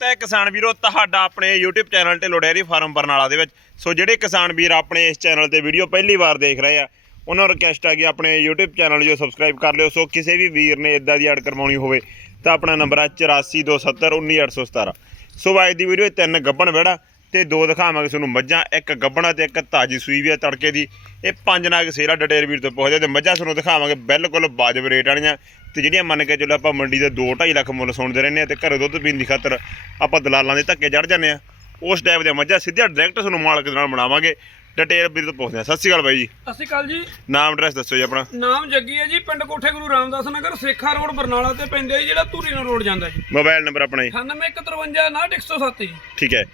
ਸਵਾਗਤ ਹੈ ਕਿਸਾਨ ਵੀਰੋ ਤੁਹਾਡਾ ਆਪਣੇ YouTube ਚੈਨਲ ਤੇ ਲੋਡੇਰੀ ਫਾਰਮ ਬਰਨਾਲਾ ਦੇ ਵਿੱਚ। ਸੋ ਜਿਹੜੇ ਕਿਸਾਨ ਵੀਰ ਆਪਣੇ ਇਸ ਚੈਨਲ ਤੇ ਵੀਡੀਓ ਪਹਿਲੀ ਵਾਰ ਦੇਖ ਰਹੇ ਆ, ਉਹਨਾਂ ਨੂੰ ਰਿਕਵੈਸਟ ਆ ਕਿ ਆਪਣੇ YouTube ਚੈਨਲ ਜੋ ਸਬਸਕ੍ਰਾਈਬ ਕਰ ਲਿਓ। ਸੋ ਕਿਸੇ ਵੀ ਵੀਰ ਨੇ ਇਦਾਂ ਦੀ ਐਡ ਕਰਵਾਉਣੀ ਹੋਵੇ, ਤਾਂ ਆਪਣਾ ਨੰਬਰ ਹੈ 8427191817 ਸੋ ਅੱਜ ਦੀ ਵੀਡੀਓ ਤਿੰਨ ਗੱਬਣ ਵੇੜਾ ਤੇ ਦੋ ਦਿਖਾਵਾਂਗੇ ਤੁਹਾਨੂੰ ਮੱਝਾਂ, ਇੱਕ ਗੱਬਣਾ ਤੇ ਇੱਕ ਤਾਜੀ ਸੂਈ ਵੀ ਆ ਤੜਕੇ ਦੀ। ਇਹ ਪੰਜ ਨਾਗ ਸੇਰਾ ਡਟੇਰ ਵੀਰ ਤੋਂ ਪੁੱਛਦੇ ਤੇ ਮੱਝਾਂ ਤੁਹਾਨੂੰ ਦਿਖਾਵਾਂਗੇ, ਬਿਲਕੁਲ ਵਾਜਬ ਰੇਟ ਵਾਲੀਆਂ। ਤੇ ਜਿਹੜੀਆਂ ਮੰਨ ਕੇ ਚੱਲੋ ਆਪਾਂ ਮੰਡੀ ਦੇ 2.5 ਲੱਖ ਮੁੱਲ ਸੁਣਦੇ ਰਹਿੰਦੇ ਆ ਤੇ ਘਰੇ ਦੁੱਧ ਪੀਣ ਦੀ ਖਾਤਰ ਆਪਾਂ ਦਲਾਲਾਂ ਦੇ ਧੱਕੇ ਚੜ ਜਾਂਦੇ ਆ। ਉਸ ਟਾਈਪ ਦੇ ਮੱਝਾਂ ਸਿੱਧਾ ਡਾਇਰੈਕਟ ਤੁਹਾਨੂੰ ਮਾਲਕ ਦੇ ਨਾਲ ਬਣਾਵਾਂਗੇ। ਡਟੇਰ ਵੀਰ ਤੋਂ ਪੁੱਛਦੇ ਆ। ਸਤਿ ਸ਼੍ਰੀ ਅਕਾਲ ਬਾਈ ਜੀ। ਸਤਿ ਸ਼੍ਰੀ ਅਕਾਲ ਜੀ। ਨਾਮ ਐਡਰੈਸ ਦੱਸੋ ਜੀ ਆਪਣਾ। ਨਾਮ ਜੱਗੀ ਹੈ ਜੀ ਪਿੰਡ ਕੋਠੇ ਗੁਰੂ ਰਾਮਦਾਸ ਨਗਰ ਸੇਖਾ ਰੋਡ ਬਰਨਾਲਾ ਤੇ ਪੈਂਦਾ ਜੀ ਜਿਹੜਾ ਧੂਰੀ ਨੂੰ ਰੋਡ ਜਾਂਦਾ ਜੀ। ਮੋਬਾਈਲ ਨੰਬਰ ਆਪਣਾ ਜੀ। 9153 ਜੀ। ਠੀਕ ਹੈ।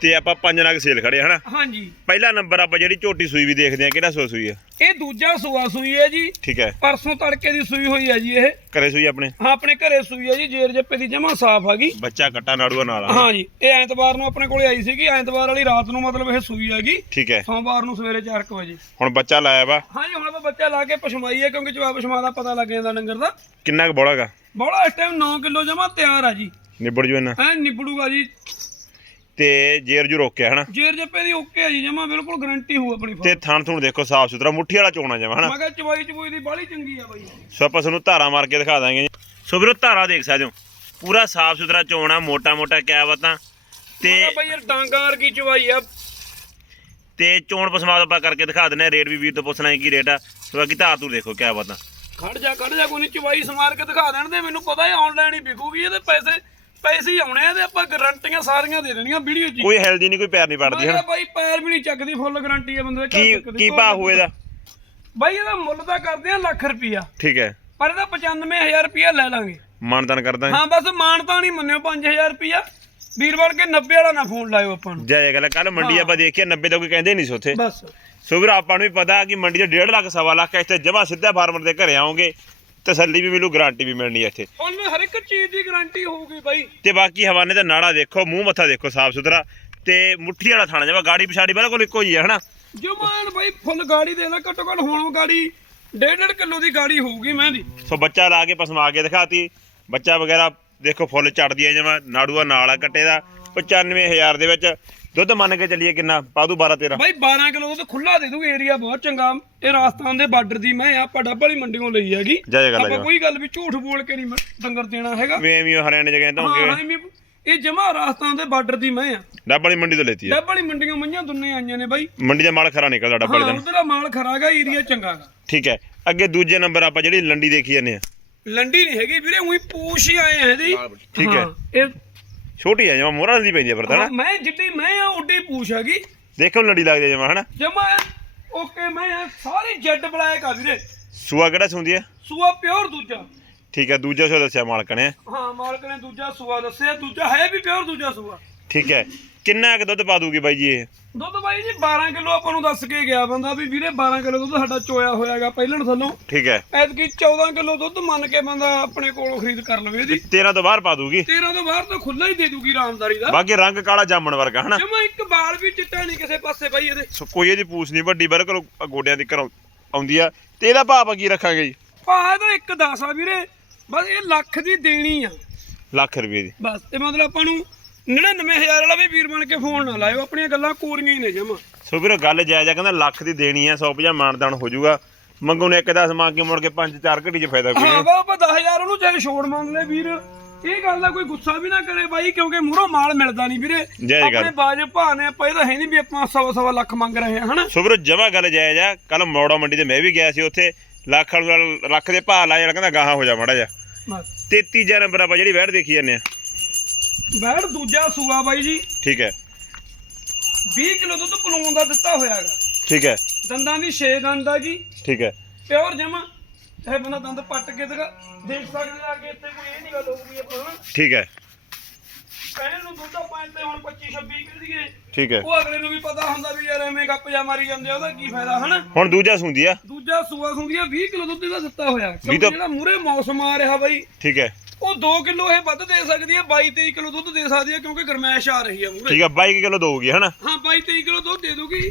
ਤੇ ਆਪਾਂ ਪੰਜ ਨਾਗ ਸੇਲ ਖੜੇ ਆ ਹਨਾ? ਹਾਂਜੀ। ਪਹਿਲਾ ਨੰਬਰ ਆਪਾਂ ਜਿਹੜੀ ਝੋਟੀ ਸੂਈ ਵੀ ਦੇਖਦੇ ਆ ਕਿਹੜਾ ਸੂਆ ਸੂਈ ਆ? ਇਹ ਦੂਜਾ ਸੂਆ ਸੂਈ ਹੈ ਜੀ। ਠੀਕ ਹੈ। ਪਰਸੋਂ ਤੜਕੇ ਦੀ ਸੂਈ ਹੋਈ ਹੈ ਜੀ ਇਹ। ਘਰੇ ਸੂਈ ਆਪਣੇ? ਹਾਂ ਆਪਣੇ ਘਰੇ ਸੂਈ ਹੈ ਜੀ ਜੇਰ ਜੱਪੇ ਦੀ ਜਮਾ ਸਾਫ਼ ਹੈਗੀ ਬੱਚਾ ਕੱਟਾ ਨਾੜੂਆ ਨਾਲ ਆ। ਹਾਂ ਜੀ ਇਹ ਐਤਵਾਰ ਨੂੰ ਆਪਣੇ ਕੋਲੇ ਆਈ ਸੀਗੀ ਐਤਵਾਰ ਵਾਲੀ ਰਾਤ ਨੂੰ ਮਤਲਬ ਇਹ ਸੂਈ ਹੈਗੀ ਠੀਕ ਹੈ। ਸੋਮਵਾਰ ਨੂੰ ਸਵੇਰੇ 4 ਵਜੇ। ਹੁਣ ਬੱਚਾ ਲਾਇਆ ਵਾ? ਹਾਂ ਜੀ ਹੁਣ ਆਪਾਂ ਬੱਚਾ ਲਾ ਕੇ ਪਸ਼ਮਾਈ ਹੈ ਕਿਉਂਕਿ ਜਵਾਬ ਪਸ਼ਮਾ ਦਾ ਪਤਾ ਲੱਗ ਜਾਂਦਾ ਡੰਗਰ ਦਾ। ਕਿੰਨਾ ਕੁ ਬੋਲਾਗਾ? ਬੋਲਾ ਇਸ ਟਾਈਮ 9 ਕਿਲੋ ਜਮਾ ਤਿਆਰ ਆ ਜੀ। ਨਿਬੜ ਜੂ ਇਹਨਾਂ ਐ ਨਿਬੜੂਗਾ ਜੀ ਤੇ ਜੇਰ ਜੂ ਰੋਕਿਆ ਹਨਾ? ਜੇਰ ਜੱਪੇ ਦੀ ਓਕੇ ਆ ਜੀ ਜਮਾ ਬਿਲਕੁਲ ਗਾਰੰਟੀ ਹੋਊ ਆਪਣੀ ਤੇ ਥਣ ਥੁਣ ਦੇਖੋ ਸਾਫ਼ ਸੁਥਰਾ ਮੁੱਠੀ ਵਾਲਾ ਚੋਣਾ ਜਮਾ ਹਨਾ? ਮੈਂ ਕਿਹਾ ਚਵਾਈ ਚਬੂਈ ਦੀ ਬਾਹਲੀ ਚੰਗੀ ਆ ਬਾਈ। ਸੋ ਆਪਾਂ ਤੁਹਾਨੂੰ ਧਾਰਾ ਮਾਰ ਕੇ ਦਿਖਾ ਦਾਂਗੇ ਸੋ ਵੀਰੋ ਧਾਰਾ ਦੇਖ ਸਕਦੇ ਹੋ। ਪੂਰਾ ਸਾਫ਼ ਸੁਥਰਾ ਚੋਣਾ ਮੋਟਾ ਮੋਟਾ ਕਿਆ ਬਤਾ। ਤੇ ਤੇ ਬਾਈ ਯਾਰ ਡਾਂਗਾ ਵਰਗੀ ਚਵਾਈ ਆ। ਤੇ ਚੋਣ ਪਸਮਾਦ ਆਪਾਂ ਕਰਕੇ ਦਿਖਾ ਦਿੰਦੇ ਆ ਰੇਟ ਵੀ ਵੀਰ ਤੋਂ ਪੁੱਛਣਾ ਹੈ ਕੀ ਰੇਟ ਆ। ਸੋ ਬਾਕੀ ਧਾਰ ਤੂੰ ਦੇਖੋ ਕਿਆ ਬਤਾ। ਖੜ ਜਾ ਖੜ ਜਾ ਕੋਈ ਨੀ ਚਵਾਈ ਸਮਾਰ ਕੇ ਦਿਖਾ ਦੇਣ ਦੇ ਮੈਨੂੰ ਪਤਾ ਹੈ ਆਨਲਾਈਨ ਹੀ ਵਿਕੂਗੀ ਇਹਦੇ ਪੈਸੇ ਪੈਸੇ ਹੀ ਆਉਣੇ ਆ ਤੇ ਆਪਾਂ ਗਾਰੰਟੀਆਂ ਸਾਰੀਆਂ ਦੇ ਦੇਣੀਆਂ ਵੀਡੀਓ 'ਚ ਹੀ। ਕੋਈ ਹੈਲਦੀ ਨਹੀਂ ਕੋਈ ਪੈਰ ਨਹੀਂ ਕਿਹਾ ਹਨਾ? ਬਾਈ ਪੈਰ ਵੀ ਨਹੀਂ ਚੱਕਦੀ ਫੁੱਲ ਗਾਰੰਟੀ ਆ ਬੰਦੇ ਦੇ ਕੀ। ਕੀ ਭਾਅ ਹੋਏ ਦਾ ਬਾਈ ਇਹਦਾ ਮੁੱਲ ਤਾਂ ਕਰਦੇ ਆ ਲੱਖ ਰੁਪਿਆ ਠੀਕ ਹੈ। ਪਰ ਇਹਦਾ 95000 ਰੁਪਿਆ ਲੈ ਲਾਂਗੇ। ਮਾਨਦਾਨ ਕਰਦਾ ਹਾਂ ਬਸ ਮਾਨਤਾ ਨਹੀਂ ਮੰਨਿਓ 5000 ਰੁਪਿਆ ਵੀਰਵਾਰ ਕੇ 90 ਵਾਲਾ ਨਾ ਫੋਨ ਲਾਇਓ ਆਪਾਂ ਨੂੰ। ਜੈ ਗੱਲ ਕੱਲ ਮੰਡੀ ਆਪਾਂ ਦੇਖਿਆ 90 ਦਾ ਕੋਈ ਕਹਿੰਦੇ ਨਹੀਂ ਸੀ ਉੱਥੇ। ਬਸ। ਸੋ ਵੀਰ ਆਪਾਂ ਨੂੰ ਵੀ ਪਤਾ ਕਿ ਮੰਡੀ 'ਚ 1.5 ਲੱਖ ਸਵਾ ਲੱਖ ਹੈ, ਇੱਥੇ ਜਮਾ ਸਿੱਧਾ ਫਾਰਮਰ ਦੇ ਘਰੇ ਆਉਂਗੇ। ਤਸੱਲੀ ਵੀ ਮਿਲੂ ਗਾਰੰਟੀ ਵੀ ਮਿਲਣੀ ਹੈ ਇੱਥੇ। ਉਹਨੂੰ ਹਰ ਇੱਕ ਚੀਜ਼ ਦੀ ਗਾਰੰਟੀ ਹੋਊਗੀ ਬਾਈ। ਤੇ ਬਾਕੀ ਹਵਾਨੇ ਦਾ ਨਾੜਾ ਦੇਖੋ ਮੂੰਹ ਮੱਥਾ ਦੇਖੋ ਸਾਫ਼ ਸੁਥਰਾ। ਤੇ ਮੁੱਠੀ ਵਾਲਾ ਥਾਣਾ ਜਮਾ ਗਾੜੀ ਪਿਛਾੜੀ ਬਿਲਕੁਲ ਇੱਕੋ ਹੀ ਹੈ ਹਨਾ? ਜੋ ਮਾਨ ਬਾਈ ਫੁੱਲ ਗਾੜੀ ਦੇ ਲੈ ਘੱਟੋ ਘੱਟ ਹੁਣ ਗਾੜੀ ਡੇਢ ਡੇਢ ਕਿਲੋ ਦੀ ਗਾੜੀ ਹੋਊਗੀ ਮੈਂ ਦੀ ਸੋ ਬੱਚਾ ਲਾ ਕੇ ਪਸਮਾ ਕੇ ਦਿਖਾਤੀ। ਬੱਚਾ ਵਗੈਰਾ ਦੇਖੋ ਫੁੱਲ ਚੜਦੀ ਹੈ ਜਮਾ ਨਾੜੂਆ ਨਾਲ ਆ ਕੱਟੇ ਦਾ। 95000 ਦੇ ਵਿੱਚ ਦੁੱਧ ਮੰਨ ਕੇ ਚੱਲੀਏ ਕਿੰਨਾ? ਪਾਦੂ 12 13 ਬਾਈ 12 ਕਿਲੋ ਦਾ ਖੁੱਲਾ ਦੇ ਦੂਗੇ ਏਰੀਆ ਬਹੁਤ ਚੰਗਾ। ਇਹ ਰਾਜਸਥਾਨ ਦੇ ਬਾਰਡਰ ਦੀ ਮੈਂ ਆਪਾਂ ਡੱਬ ਵਾਲੀ ਮੰਡੀੋਂ ਲਈ ਹੈਗੀ। ਜੈ ਜੈ ਗੱਲ ਆਪਾਂ ਕੋਈ ਗੱਲ ਵੀ ਝੂਠ ਬੋਲ ਕੇ ਨਹੀਂ ਡੰਗਰ ਦੇਣਾ ਹੈਗਾ। ਵੇ ਐਵੇਂ ਹਰਿਆਣੇ ਚ ਕਹਿੰਦਾ ਹਾਂ ਹਾਂ ਐਵੇਂ ਇਹ ਜਮਾ ਰਾਜਸਥਾਨ ਦੇ ਬਾਰਡਰ ਦੀ ਮੈਂ ਆ। ਡੱਬ ਵਾਲੀ ਮੰਡੀ ਤੋਂ ਲੈਤੀ ਹੈ ਡੱਬ ਵਾਲੀ ਮੰਡੀਆਂ ਮਈਆਂ ਦੁੰਨੇ ਆਈਆਂ ਨੇ ਬਾਈ। ਮੰਡੀ ਦਾ ਮਾਲ ਖਰਾ ਨਿਕਲਦਾ ਡੱਬ ਵਾਲੀ ਹਾਂ ਦਾ। ਉਧਰ ਦਾ ਮਾਲ ਖਰਾਗਾ ਏਰੀਆ ਚੰਗਾਗਾ ਠੀਕ ਹੈ। ਅੱਗੇ ਦੂਜੇ ਨੰਬਰ ਆਪਾਂ ਜਿਹੜੀ ਲੰਡੀ ਦੇਖੀ ਜਾਂਦੇ ਆ। ਲੰਡੀ ਨਹੀਂ ਹੈਗੀ ਵੀਰੇ ਉਹੀ ਪੂਛ ਹੀ ਆਏ ਆ ਇਹਦੀ। ਠੀਕ ਹੈ। ਹਾਂ, ਇਹ ਛੋਟੀ ਆ ਜਮਾ ਮੋਹਰਾਂ ਦੀ ਪੈਂਦੀ ਆ ਫਿਰ ਤਾਂ ਹਾਂ, ਹਨਾ? ਮੈਂ ਜਿੱਡੀ ਮੈਂ ਆ ਉੱਡੀ ਪੂਛ ਹੈਗੀ ਦੇਖੋ ਲੰਡੀ ਲੱਗਦੀ ਜਮਾ ਹਨਾ? ਜਮਾ ਓਕੇ ਮੈਂ ਆ, ਸਾਰੀ ਜੈਡ ਬਲੈਕ ਆ ਵੀਰੇ। ਸੂਆ ਕਿਹੜਾ ਸੁੰਦੀ ਆ? ਸੂਆ ਪਿਓਰ ਦੂਜਾ। ਠੀਕ ਹੈ ਦੂਜਾ ਸੋ ਦੱਸਿਆ ਮਾਲਕ ਨੇ ਹਾਂ ਮਾਲਕ ਨੇ ਦੂਜਾ ਸੂਆ ਦੱਸਿਆ ਦੂਜਾ ਹੈ ਵੀ ਪਿਓਰ ਦੂਜਾ ਸੂਆ। ਠੀਕ ਹੈ। ਕਿੰਨਾ ਕੁ ਦੁੱਧ ਪਾ ਦੂਗੀ ਬਾਈ ਜੀ ਇਹ? ਦੁੱਧ ਬਾਈ ਜੀ 12 ਕਿਲੋ ਆਪਾਂ ਨੂੰ ਦੱਸ ਕੇ ਗਿਆ ਬੰਦਾ ਵੀ ਵੀਰੇ 12 ਕਿਲੋ ਦੁੱਧ ਸਾਡਾ ਚੋਇਆ ਹੋਇਆਗਾ ਪਹਿਲਣ ਥੱਲੋਂ। ਠੀਕ ਹੈ। ਐਤਕੀ 14 ਕਿਲੋ ਦੁੱਧ ਮੰਨ ਕੇ ਬੰਦਾ ਆਪਣੇ ਕੋਲੋਂ ਖਰੀਦ ਕਰ ਲਵੇ ਇਹਦੀ। 13 ਤੋਂ ਬਾਹਰ ਪਾ ਦੂਗੀ? 13 ਤੋਂ ਬਾਹਰ ਤਾਂ ਖੁੱਲਾ ਹੀ ਦੇ ਦੂਗੀ ਰਾਮਦਾਰੀ ਦਾ। ਬਾਕੀ ਰੰਗ ਕਾਲਾ ਜਾਮਣ ਵਰਗਾ ਹਨਾ? ਜਮਾ ਇੱਕ ਬਾਲ ਵੀ ਚਿੱਟਾ ਨਹੀਂ ਕਿਸੇ ਪਾਸੇ ਬਾਈ ਇਹਦੇ। ਸੋ ਕੋਈ ਇਹਦੀ ਪੂਛ ਨਹੀਂ ਵੱਡੀ ਬਿਲਕੁਲ ਗੋਡਿਆਂ ਦੀ ਘਰੋਂ ਆਉਂਦੀ ਆ। ਤੇ ਇਹਦਾ ਭਾਅ ਕੀ ਰੱਖਾਂਗੇ ਜੀ? ਭਾਅ ਤਾਂ ਇੱਕ 10 ਆ ਵੀਰੇ। ਬਸ ਇਹ ਲੱਖ ਦੀ ਦੇਣੀ ਆ। ਲੱਖ ਰੁਪਏ ਦੀ। ਬਸ ਇਹ ਮਤਲਬ ਆਪਾਂ ਨੂੰ 99000 ਵਾਲਾ ਵੀ ਵੀਰ ਬਣ ਕੇ ਫੋਨ ਨਾ ਲਾਇਓ ਆਪਣੀਆਂ ਗੱਲਾਂ ਕੋਰੀਆਂ ਹੀ ਨੇ ਜਮਾ। ਸੋ ਵੀਰੋ ਗੱਲ ਜਾਇਜ਼ ਆ ਕਹਿੰਦਾ ਲੱਖ ਦੀ ਦੇਣੀ ਆ 150 ਮਾਨਦਾਨ ਹੋ ਜਾਊਗਾ। ਮੰਗੂ ਨੇ ਇੱਕ 10 ਮੰਗ ਕੇ ਮੁੜ ਕੇ 5 4 ਘੜੀ ਚ ਫਾਇਦਾ ਕੋਈ ਹਾਂ ਨਹੀਂ। ਬਾ ਆਪਾਂ 10000 ਉਹਨੂੰ ਚਾਹੇ ਛੋੜ ਮੰਗ ਲੈ ਵੀਰ। ਇਹ ਗੱਲ ਦਾ ਕੋਈ ਗੁੱਸਾ ਵੀ ਨਾ ਕਰੇ ਬਾਈ ਕਿਉਂਕਿ ਮੂਹਰੋਂ ਮਾਲ ਮਿਲਦਾ ਨਹੀਂ ਵੀਰੇ। ਜੈ ਜੈ ਗੱਲ। ਆਪਣੇ ਬਾਜੇ ਭਾਅ ਨੇ ਆਪਾਂ ਇਹ ਤਾਂ ਹੈ ਨਹੀਂ ਵੀ ਆਪਾਂ ਸਵਾ ਸਵਾ ਲੱਖ ਮੰਗ ਰਹੇ ਹਾਂ ਹਨਾ? ਸੋ ਵੀਰੋ ਜਮਾ ਗੱਲ ਜਾਇਜ਼ ਆ। ਕੱਲ ਮੌੜਾ ਮੰਡੀ ਤੇ ਮੈਂ ਵੀ ਗਿਆ ਸੀ ਉੱਥੇ। ਲੱਖ ਵਾਲਾ ਲੱਖ ਦੇ ਭਾਅ ਲਾਇਆ ਕਹਿੰਦਾ ਗਾਹਾਂ ਹੋ ਜਾ ਮਾੜਾ ਜਾ ਬਸ। ਤੇ ਤੀਜਾ ਨੰਬਰ ਆਪਾਂ ਜਿਹੜੀ ਵੈਟ ਦੇਖੀ ਜਾਂਦੇ ਆ। ਬੈੜ ਦੂਜਾ ਸੂਆ ਬਾਈ ਜੀ। ਠੀਕ ਹੈ। 20 ਕਿਲੋ ਦੁੱਧ ਪਲੂਣ ਦਾ ਦਿੱਤਾ ਹੋਇਆਗਾ ਠੀਕ ਹੈ। ਦੰਦਾਂ ਦੀ 6 ਦੰਦ ਆ ਜੀ ਠੀਕ ਹੈ। ਪਿਓਰ ਜਮਾ। ਇਹ ਬੰਦਾ ਦੰਦ ਪੱਟ ਕੇ ਦਿਖਾ ਦੇਖ ਸਕਦੇ ਆ ਕਿ ਇੱਥੇ ਕੋਈ ਇਹ ਨਹੀਂ ਗੱਲ ਹੋਊਗੀ ਆਪਾਂ ਠੀਕ ਹੈ। ਪਹਿਲੇ ਨੂੰ ਦੁੱਧ ਆਪਾਂ ਇੱਥੇ ਹੁਣ 25 26 ਕਹਿ ਦਈਏ ਠੀਕ ਹੈ। ਉਹ ਅਗਲੇ ਨੂੰ ਵੀ ਪਤਾ ਹੁੰਦਾ ਵੀ ਯਾਰ ਐਵੇਂ ਗੱਪ ਜਾ ਮਾਰੀ ਜਾਂਦੇ ਆ ਉਹਦਾ ਕੀ ਫਾਇਦਾ ਹਨਾ? ਹੁਣ ਦੂਜਾ ਸੁੰਦੀ ਆ। ਦੂਜਾ ਸੂਆ ਸੁੰਦੀ ਆ 20 ਕਿਲੋ ਦੁੱਧ ਦਾ ਦਿੱਤਾ ਹੋਇਆ। ਕਿਉਂਕਿ ਜਿਹੜਾ ਮੂਰੇ ਮੌਸਮ ਆ ਰਿਹਾ ਬਾਈ। ਠੀਕ ਹੈ। ਉਹ 2 ਕਿਲੋ ਇਹ ਵੱਧ ਦੇ ਸਕਦੀ ਹੈ 22 23 ਕਿਲੋ ਦੁੱਧ ਦੇ ਸਕਦੀ ਹੈ ਕਿਉਂਕਿ ਗਰਮੈਸ਼ ਆ ਰਹੀ ਹੈ ਮੂਰੇ ਠੀਕ ਹੈ 22 ਕਿਲੋ ਦਊਗੀ ਹਨਾ ਹਾਂ 22 23 ਕਿਲੋ ਦੁੱਧ ਦੇ ਦੂਗੀ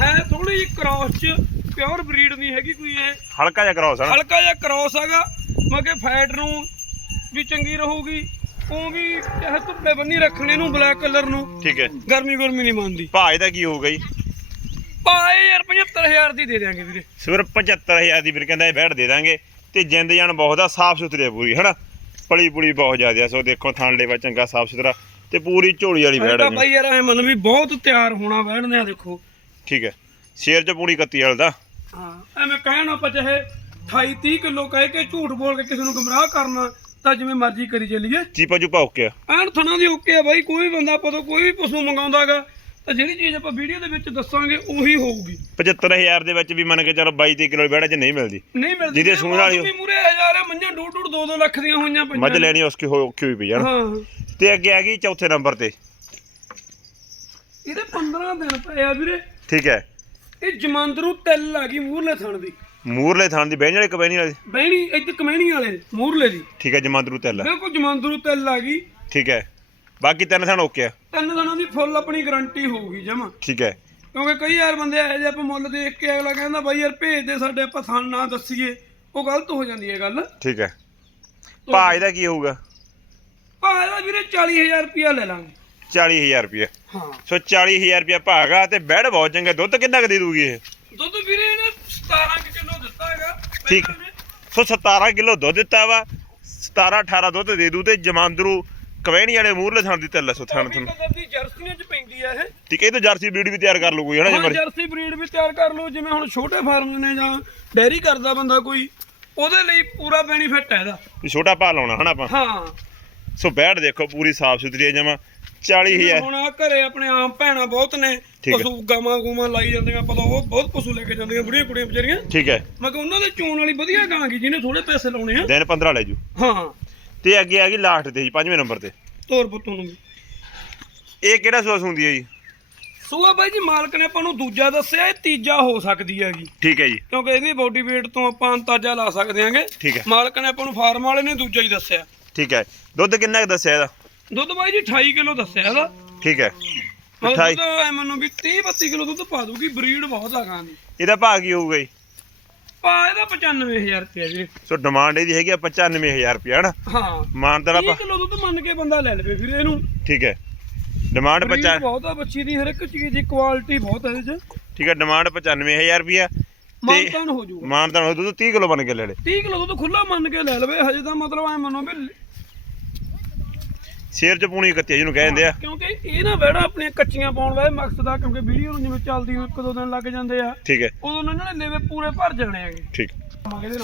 ਹੈ ਥੋੜੀ ਜਿਹੀ ਕ੍ਰਾਸ ਚ ਪਿਓਰ ਬਰੀਡ ਨਹੀਂ ਹੈਗੀ ਕੋਈ ਇਹ। ਹਲਕਾ ਜਿਹਾ ਕਰਾਓ ਹਨਾ ਹਲਕਾ ਜਿਹਾ ਕ੍ਰਾਸ ਹੈਗਾ ਮਗੇ ਫੈਟ ਨੂੰ ਵੀ ਚੰਗੀ ਰਹੂਗੀ ਉਹ ਵੀ ਚਾਹੇ ਧੁੱਪੇ ਬੰਨੀ ਰੱਖਣੇ ਨੂੰ ਬਲੈਕ ਕਲਰ ਨੂੰ। ਠੀਕ ਹੈ। ਗਰਮੀ ਗਰਮੀ ਨਹੀਂ ਮੰਨਦੀ ਭਾਅ ਇਹਦਾ ਕੀ ਹੋਊਗਾ ਜੀ? ਪਾਏ ਯਾਰ 75000 ਦੀ ਦੇ ਦਿਆਂਗੇ ਵੀਰੇ। ਸਿਰਫ 75000 ਦੀ ਵੀਰ ਕਹਿੰਦਾ ਇਹ ਬੈਠ ਦੇ ਦਾਂਗੇ ਤੇ ਜਿੰਦ ਜਾਨ ਬਹੁਤ ਆ ਸਾਫ਼ ਸੁਥਰੀ ਆ ਪੂਰੀ ਹਨਾ ਪਲੀ ਪੁਲੀ ਬਹੁਤ ਜ਼ਿਆਦਾ ਆ ਸੋ ਦੇਖੋ ਥਣ ਲੇਵਾ ਚੰਗਾ ਸਾਫ਼ ਸੁਥਰਾ ਤੇ ਪੂਰੀ ਝੋਲੀ ਵਾਲੀ ਤਾਂ ਆ ਬਾਈ ਯਾਰ ਐ ਮੰਨ ਵੀ ਬਹੁਤ ਤਿਆਰ ਹੋਣਾ ਬੈਠਦੇ ਆ ਦੇਖੋ। ਠੀਕ ਹੈ ਸ਼ੇਰ ਚ ਪੂਰੀ ਕੱਤੀ ਵਾਲ ਦਾ? ਹਾਂ ਐਵੇਂ ਕਹਿਣਾ ਆਪਾਂ ਚਾਹੇ 28 30 ਕਿਲੋ ਕਹਿ ਕੇ ਝੂਠ ਬੋਲ ਕੇ ਕਿਸੇ ਨੂੰ ਗੁੰਮਰਾਹ ਕਰਨਾ ਤਾਂ ਜਿਵੇਂ ਮਰਜ਼ੀ ਕਰੀ ਚੱਲੀਏ। ਚੀਪਾ ਚੁਪਾ ਓਕੇ ਆ? ਐਨ ਥਣਾ ਦੀ ਓਕੇ ਆ ਬਾਈ ਕੋਈ ਵੀ ਬੰਦਾ ਆਪਾਂ ਤੋਂ ਕੋਈ ਵੀ ਪਸ਼ੂ ਮੰਗਾਉਂਦਾਗਾ ਤਾਂ ਜਿਹੜੀ ਚੀਜ਼ ਆਪਾਂ ਵੀਡੀਓ ਦੇ ਵਿੱਚ ਦੱਸਾਂਗੇ ਉਹੀ ਹੋਊਗੀ। 75000 ਦੇ ਵਿੱਚ ਵੀ ਮੰਨ ਕੇ ਚਲੋ 22 30 ਕਿਲੋ ਬੈੜਾ ਚ ਨਹੀਂ ਮਿਲਦੀ। ਨਹੀਂ ਮਿਲਦੀ ਜਿਹਦੇ ਸੂਣ ਵਾਲੀ ਵੀ ਮੂਰੇ ਹਜ਼ਾਰ ਆ ਮੰਝਾਂ ਡੂਢ ਡੂਢ 2 2 ਲੱਖ ਦੀਆਂ ਹੋਈਆਂ ਪਈਆਂ ਮੱਝ। ਲੈਣੀ ਉਸਕੀ ਹੋ ਔਖੀ ਹੋਈ ਪਈ ਹਨਾ ਹਾਂ। ਤੇ ਅੱਗੇ ਆ ਗਈ ਚੌਥੇ ਨੰਬਰ ਤੇ। ਇਹਦੇ 15 ਦਿਨ ਪਏ ਆ ਵੀਰੇ। ਠੀਕ ਹੈ। ਇਹ ਜਮਾਂਦਰੂ ਤਿਲ ਆ ਗਈ ਮੂਰਲੇ ਥਣ ਦੀ। ਮੂਰਲੇ ਥਾਣ ਦੀ ਬਹਿਣ ਵਾਲੀ ਕਬੈਣੀ ਵਾਲੀ? ਬਹਿਣੀ ਇੱਥੇ ਕਮਹਿਣੀ ਵਾਲੇ ਮੂਰਲੇ ਦੀ। ਠੀਕ ਹੈ ਜਮਾਂਦਰੂ ਤੈਲ ਬਿਲਕੁਲ ਜਮਾਂਦਰੂ ਤਿਲ ਆ ਗਈ। ਠੀਕ ਹੈ। ਬਾਕੀ ਤਿੰਨ ਥਾਣ ਓਕੇ ਆ। ਤਿੰਨ ਦਿਨਾਂ ਦੀ ਫੁੱਲ ਆਪਣੀ ਗਾਰੰਟੀ ਹੋਊਗੀ ਜਮਾ। ਠੀਕ ਹੈ। ਕਿਉਂਕਿ ਕਈ ਯਾਰ ਬੰਦੇ ਇਹੋ ਜਿਹੇ ਆਪਾਂ ਮੁੱਲ ਦੇਖ ਕੇ ਅਗਲਾ ਕਹਿੰਦਾ ਬਾਈ ਯਾਰ ਭੇਜ ਦੇ ਸਾਡੇ ਆਪਾਂ ਥਣ ਨਾ ਦੱਸੀਏ। ਉਹ ਗਲਤ ਹੋ ਜਾਂਦੀ ਹੈ ਗੱਲ। ਠੀਕ ਹੈ। ਭਾਅ ਇਹਦਾ ਕੀ ਹੋਊਗਾ? ਭਾਅ ਇਹਦਾ ਵੀਰੇ 40000 ਰੁਪਿਆ ਲੈ ਲਾਂਗੇ। 40000 ਰੁਪਏ ਹਾਂ। ਸੋ 40000 ਰੁਪਏ ਭਾਗਾ ਤੇ ਬੈੜ ਬਹੁਤ ਚੰਗਾ। ਦੁੱਧ ਕਿੰਨਾ ਕੁ ਦੇ ਦੂਗੀ ਇਹ? ਦੁੱਧ ਵੀਰੇ ਇਹਨੇ 17 ਕਿਲੋ ਦਿੱਤਾ ਹੈਗਾ। ਠੀਕ। ਸੋ 17 ਕਿਲੋ ਦੁੱਧ ਦਿੱਤਾ ਵਾ। 17 18 ਦੁੱਧ ਦੇ ਦੂ ਤੇ ਜਮਾਂਦਰੂ ਕਵੈਣੀ ਵਾਲੇ ਮੂਰਲੇ ਥਾਣ ਦੀ ਤੱਲ ਸੋ ਥਾਣ ਚੌਵੀ ਥਣ ਕਲਰ ਦੀ ਜਰਸੀਆਂ ਚ ਪੈਂਦੀ ਆ ਇਹ। ਠੀਕ ਹੈ ਇਹ ਤਾਂ ਜਰਸੀ ਬਰੀਡ ਵੀ ਤਿਆਰ ਕਰ ਲੂ ਕੋਈ ਹਨਾ ਜੇ ਹਾਂ ਮਰਜ਼ੀ ਜਰਸੀ ਬਰੀਡ ਵੀ ਤਿਆਰ ਕਰ ਲਓ ਜਿਵੇਂ ਹੁਣ ਛੋਟੇ ਫਾਰਮ ਨੇ ਜਾਂ ਡੈਰੀ ਕਰਦਾ ਬੰਦਾ ਕੋਈ ਉਹਦੇ ਲਈ ਪੂਰਾ ਬੈਨੀਫਿਟ ਹੈ ਇਹਦਾ। ਵੀ ਛੋਟਾ ਭਾ ਲਾਉਣਾ ਹਨਾ ਆਪਾਂ? ਹਾਂ। ਸੋ ਬੈੜ ਦੇਖੋ ਪੂਰੀ ਸਾਫ਼ ਸੁਥਰੀ ਹੈ ਜਮਾ 40000 ਹੁਣ ਆਹ ਘਰੇ ਆਪਣੇ ਆਮ ਭੈਣਾਂ ਬਹੁਤ ਨੇ ਠੀਕ ਹੈ। ਪਸ਼ੂ ਗਾਵਾਂ ਗੂਮਾਂ ਲਾਈ ਜਾਂਦੀਆਂ ਪਤਾ ਉਹ ਬਹੁਤ ਪਸ਼ੂ ਲੈ ਕੇ ਜਾਂਦੀਆਂ ਬੁੜੀਆਂ ਕੁੜੀਆਂ ਵਿਚਾਰੀਆਂ। ਠੀਕ ਹੈ। ਮੈਂ ਕਿਹਾ ਉਹਨਾਂ ਦੇ ਚੋਣ ਵਾਲੀ ਵਧੀਆ ਗਾਂ ਗੀ ਜਿਹਨੇ ਥੋੜੇ ਪੈਸੇ ਲਾਉਣੇ ਆ। ਦਿਨ 15 ਲੈ ਜੂ। ਹਾਂ। ਤੇ ਅੱਗੇ ਆ ਗਈ ਲਾਸਟ ਤੇ ਜੀ ਪੰਜਵੇਂ ਨੰਬਰ ਤੇ। ਤੋਰ ਪੁੱਤੋਂ ਨੂੰ ਵੀ। ਇਹ ਕਿਹੜਾ ਸੂਸ ਹੁੰਦੀ ਹੈ ਜੀ? ਸੂਆ ਬਾਈ ਜੀ ਮਾਲਕ ਨੇ ਆਪਾਂ ਨੂੰ ਦੂਜਾ ਦੱਸਿਆ ਇਹ ਤੀਜਾ ਹੋ ਸਕਦੀ ਹੈਗੀ। ਠੀਕ ਹੈ ਜੀ। ਕਿਉਂਕਿ ਇਹਦੀ ਬੋਡੀ weight ਤੋਂ ਆਪਾਂ ਅੰਦਾਜ਼ਾ ਲਾ ਸਕਦੇ ਹਾਂਗੇ। ਠੀਕ ਹੈ। ਮਾਲਕ ਨੇ ਆਪਾਂ ਨੂੰ ਫਾਰਮ ਵਾਲੇ ਨੇ ਦੂਜਾ ਹੀ ਦੱਸਿਆ। ਠੀਕ ਹੈ। ਦੁੱਧ ਕਿੰਨਾ ਕੁ ਦੱਸਿਆ ਇਹਦਾ? ਦੁੱਧ ਬਾਈ ਜੀ 28 ਕਿਲੋ ਦੱਸਿਆ ਇਹਦਾ। ਠੀਕ ਹੈ। ਮਤਲਬ 28 ਦੁੱਧ ਐ ਮੈਨੂੰ ਵੀ 30 32 ਕਿਲੋ ਦੁੱਧ ਪਾ ਦੂਗੀ ਬਰੀਡ ਬਹੁਤ ਆ ਗਾਂ ਦੀ। ਇਹਦਾ ਭਾਅ ਕੀ ਹੋਊਗਾ ਜੀ? ਪਾ ਇਹਦਾ 95000 ਰੁਪਏ ਜੀ ਸੋ ਡਿਮਾਂਡ ਇਹਦੀ ਹੈਗੀ ਆ 95000 ਰੁਪਏ ਹਨਾ? ਹਾਂ। ਮਾਨਤਨ 30 ਆਪਾਂ ਕਿਲੋ ਦੁੱਧ ਮੰਨ ਕੇ ਬੰਦਾ ਲੈ ਲਵੇ ਵੀਰੇ ਇਹਨੂੰ। ਠੀਕ ਹੈ। ਡਿਮਾਂਡ ਬਰੀਡ 50 ਬਹੁਤ ਆ ਬੱਚੀ ਦੀ ਹਰ ਇੱਕ ਚੀਜ਼ ਦੀ ਕੁਆਲਿਟੀ ਬਹੁਤ ਹੈ ਇਹਦੇ ਚ। ਠੀਕ ਹੈ ਡਿਮਾਂਡ 95000 ਰੁਪਏ ਮਾਨਤਾਨ ਹੋ ਜਾਊਗਾ। ਮਾਨਤਨ ਹੋ ਦੁੱਧ 30 ਕਿਲੋ ਬਣ ਕੇ ਲੈ ਲੈ। 30 ਕਿਲੋ ਦੁੱਧ ਖੁੱਲਾ ਮੰਨ ਕੇ ਲੈ ਲਵੇ ਹਜੇ ਤਾਂ ਮਤਲਬ ਐ ਮੰਨੋ ਵੀ ਸ਼ੇਰ ਚ ਪੂਣੀ ਕੱਤੀ ਜਿਹਨੂੰ ਕਹਿੰਦੇ ਆ। ਕਿਉਂਕਿ ਇਹ ਨਾ ਵੜਾ ਆਪਣੀਆਂ ਕੱਚੀਆਂ ਪਾਉਣ ਦਾ ਇਹ ਮਕਸਦ ਆ ਕਿਉਂਕਿ ਵੀਡੀਓ ਨੂੰ ਜਿਵੇਂ ਚੱਲਦੀ ਨੂੰ ਇੱਕ ਦੋ ਦਿਨ ਲੱਗ ਜਾਂਦੇ ਆ। ਠੀਕ ਹੈ। ਉਦੋਂ ਨਾ ਇਹਨਾਂ ਨੇ ਲੇਵੇ ਪੂਰੇ ਭਰ ਜਾਣੇ ਆਗੇ ਠੀਕ।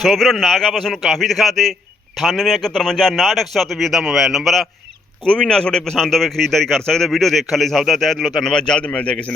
ਸੋ ਵੀਰੋ ਨਾਗਾ ਬਸ ਨੂੰ ਕਾਫੀ ਦਿਖਾਤੇ। 9815596107 ਵੀਰ ਦਾ ਮੋਬਾਈਲ ਨੰਬਰ ਆ। ਕੋਈ ਵੀ ਨਾ ਤੁਹਾਡੇ ਪਸੰਦ ਹੋਵੇ ਖਰੀਦਦਾਰੀ ਕਰ ਸਕਦੇ ਹੋ। ਵੀਡੀਓ ਦੇਖਣ ਲਈ ਸਭ ਦਾ ਤਹਿ ਦਿਲੋਂ ਧੰਨਵਾਦ। ਜਲਦ ਮਿਲਦੇ ਆ ਕਿਸੇ